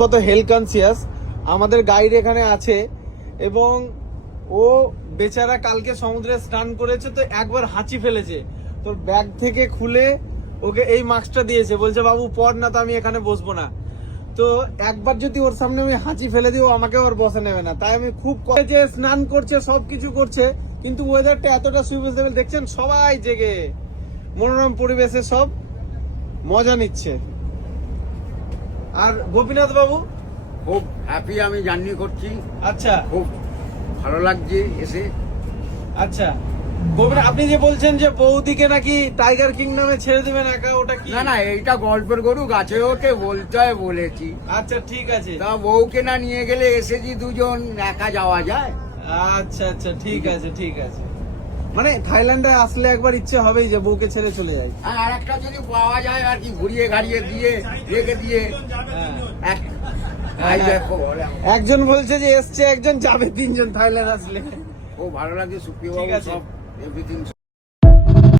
কত health conscious আমাদের guide এখানে আছে। এবং ও বেচারা কালকে সমুদ্রে স্নান করেছে তো একবার হাঁচি ফেলেছে। তো ব্যাগ থেকে খুলে ওকে এই মাস্কটা দিয়েছে। বলছে, বাবু, পর না তো আমি এখানে বসবো না। তো একবার যদি ওর সামনে আমি হাঁচি ফেলে দিই, ও আমাকে ওর বসে নেবে না। তাই আমি খুব যে স্নান করছে সব কিছু করছে, কিন্তু ওয়েদারটা এতটা সুইটেবল দেখছেন সবাই জেগে। মনোরম পরিবেশে সব মজা নিচ্ছে। আর গোপীনাথ বাবু? খুব হ্যাপি আমি জার্নি করছি। আচ্ছা। খুব ভালো লাগছে এসে। আচ্ছা। আপনি যে বলছেন যে বৌদিকে নাকি টাইগার কিংডমে ছেড়ে দেবেন একা ওটা কি? না না এইটা গল্পের গরু গাছে ওঠে বলতে হয় বলেছি। আচ্ছা ঠিক আছে। তা বউকে না নিয়ে গেলে এসেছি দুজন একা যাওয়া যায়? আচ্ছা আচ্ছা ঠিক আছে ঠিক আছে। মানে থাইল্যান্ডে আসলে একবার ইচ্ছে হবেই যে বউকে ছেড়ে চলে যাই আর একটা যদি পাওয়া যায় আর কি ঘুরিয়ে ঘাড়িয়ে দিয়ে রেখে দিয়ে। হ্যাঁ। হ্যাঁ। একজন বলছে যে এসছে একজন যাবে তিনজন থাইল্যান্ড আসলে। ও ভালো লাগে সুপ্রিয় সব এভরিথিং